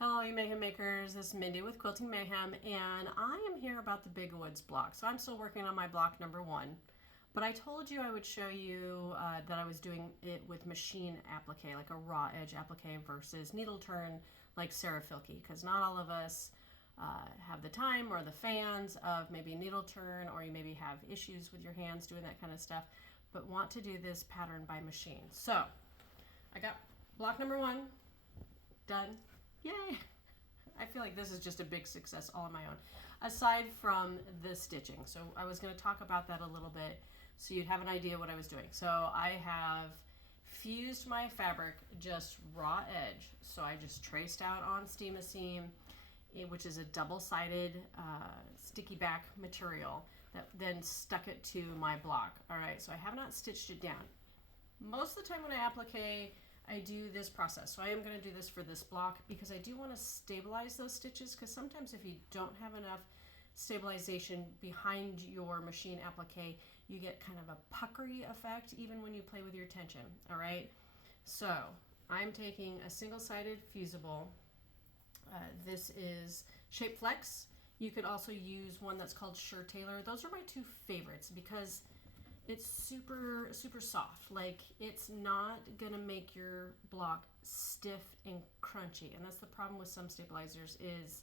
Hello, you Mayhem Makers. This is Mindy with Quilting Mayhem, and I am here about the Big Woods block. So I'm still working on my block number 1, but I told you I would show you that I was doing it with machine applique, like a raw edge applique versus needle turn like Applique, because not all of us have the time or the fans of maybe needle turn, or you maybe have issues with your hands doing that kind of stuff, but want to do this pattern by machine. So I got block number 1 done. Yay! I feel like this is just a big success all on my own, aside from the stitching. So I was going to talk about that a little bit so you'd have an idea what I was doing. So I have fused my fabric just raw edge. So I just traced out on Steam Seam, which is a double-sided sticky back material, that then stuck it to my block. All right, so I have not stitched it down. Most of the time when I applique, I do this process. So I am going to do this for this block because I do want to stabilize those stitches, because sometimes if you don't have enough stabilization behind your machine applique, you get kind of a puckery effect even when you play with your tension. All right, so I'm taking a single-sided fusible. This is Shape Flex. You could also use one that's called Sure Tailor. Those are my two favorites because it's super soft. Like, it's not gonna make your block stiff and crunchy, and that's the problem with some stabilizers, is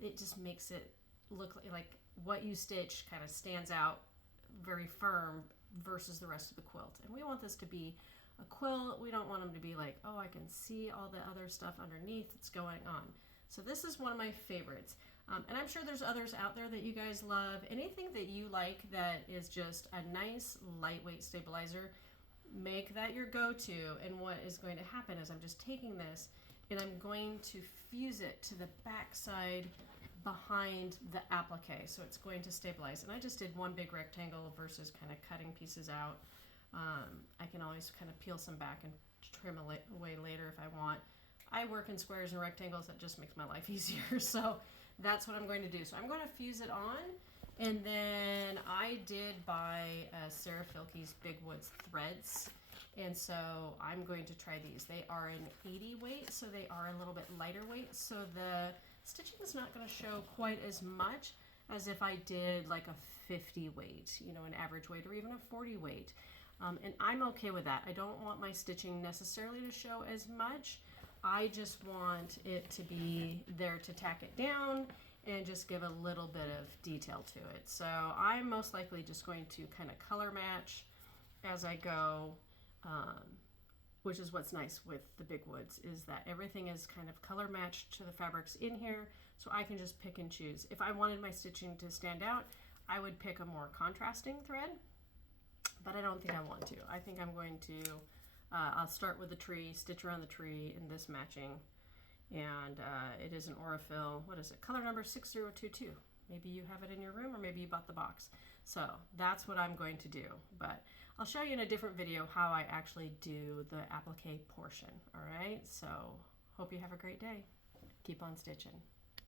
it just makes it look like what you stitch kind of stands out very firm versus the rest of the quilt. And we want this to be a quilt. We don't want them to be like, oh, I can see all the other stuff underneath that's going on. So this is one of my favorites. And I'm sure there's others out there that you guys love. Anything that you like that is just a nice lightweight stabilizer, make that your go-to. And what is going to happen is I'm just taking this and I'm going to fuse it to the back side behind the applique. So it's going to stabilize. And I just did one big rectangle versus kind of cutting pieces out. I can always kind of peel some back and trim away later if I want. I work in squares and rectangles. That just makes my life easier. So that's what I'm going to do. So I'm going to fuse it on, and then I did buy Applique's Big Woods threads, and so I'm going to try these. They are an 80 weight, so they are a little bit lighter weight, so the stitching is not going to show quite as much as if I did like a 50 weight, you know, an average weight, or even a 40 weight. And I'm okay with that. I don't want my stitching necessarily to show as much. I just want it to be there to tack it down and just give a little bit of detail to it. So I'm most likely just going to kind of color match as I go, which is what's nice with the Big Woods, is that everything is kind of color matched to the fabrics in here, so I can just pick and choose. If I wanted my stitching to stand out, I would pick a more contrasting thread, but I don't think I want to. I think I'm going to I'll start with the tree, stitch around the tree in this matching, and it is an Aurifil, what is it, color number 6022. Maybe you have it in your room, or maybe you bought the box. So that's what I'm going to do, but I'll show you in a different video how I actually do the applique portion. All right, so hope you have a great day. Keep on stitching.